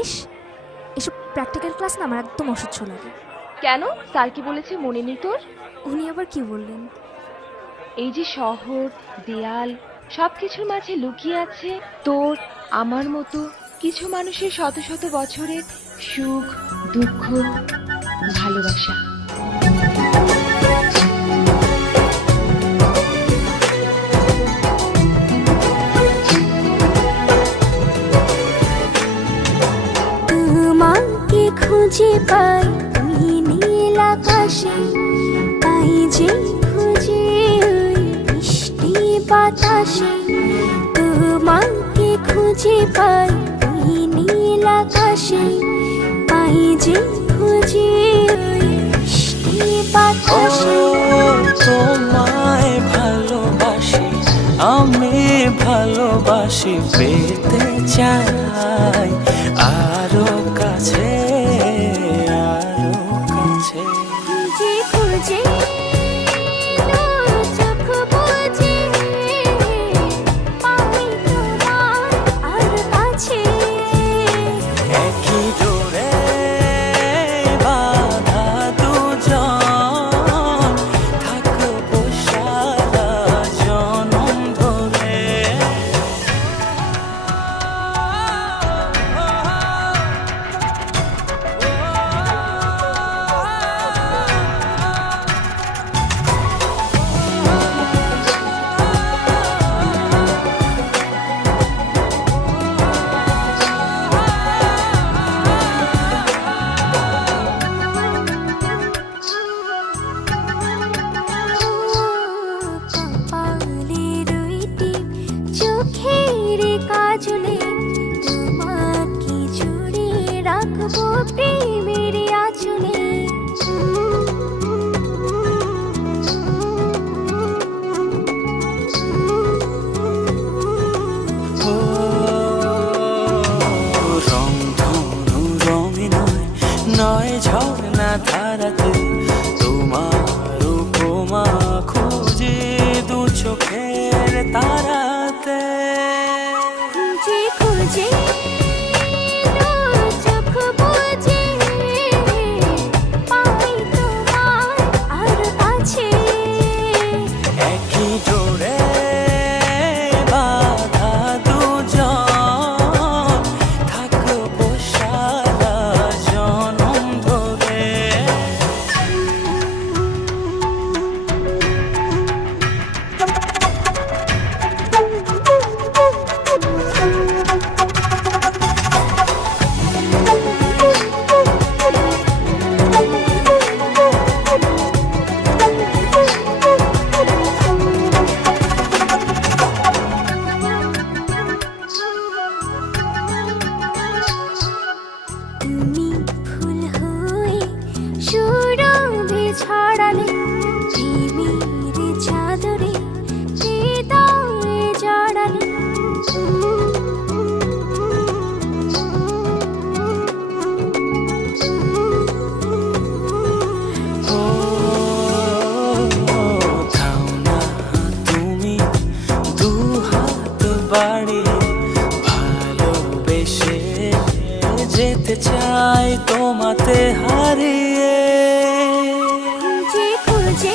ইস, এসব practical class না আমার একদম অসহ্য লাগে। কেন? স্যার কি বলেছে মনে নেই তোর? উনি আবার কি বললেন? এই যে শহর, দেয়াল, সবকিছুর মাঝে লুকিয়ে আছে তোর আমার মতো কিছু মানুষের শত শত বছরের সুখ, দুঃখ, ভালোবাসা। তোমাকে খুঁজে পাই ওই নীল আকাশে, পাই যে খুঁজে ওই বৃষ্টি বাতাসে। তোমাকে খুঁজে পাই ওই নীল আকাশে, পাই যে খুঁজে ওই বৃষ্টি বাতাসে। তোমায় ভালোবাসি, আমি ভালোবাসি, পেতে চাই আরো কাছে, আরো কাছে। খুঁজে খুঁজে চোখ বুজে পাই তোমার আর কাছে। একই ডোরে বাঁধা দুজন, থাকবো সারা জনম ধরে। কপালে রইটি চোখের কাজলে, তোমাকে জুড়ে রাখবো প্রেমের আঁচলে। রংধনু রঙে নয়, নয় ঝর্ণা ধারাতে, তোমার উপমা খুঁজে দু চোখের তারাতে। খুঁজে খুঁজে চোখ বুজে পাই তোমার আর কাছে। একই ডোরে বাঁধা দুজন, থাকবো সারা জনম ধরে। তুমি ফুল হয়ে সুরভি ছড়ালে, প্রেমের চাদরে হৃদয়ে জড়ালে। ও থাও না তুমি দু হাত বাড়িয়ে, ভালোবেসে যেতে চাই তোমাতে হারিয়ে। খুঁজে খুঁজে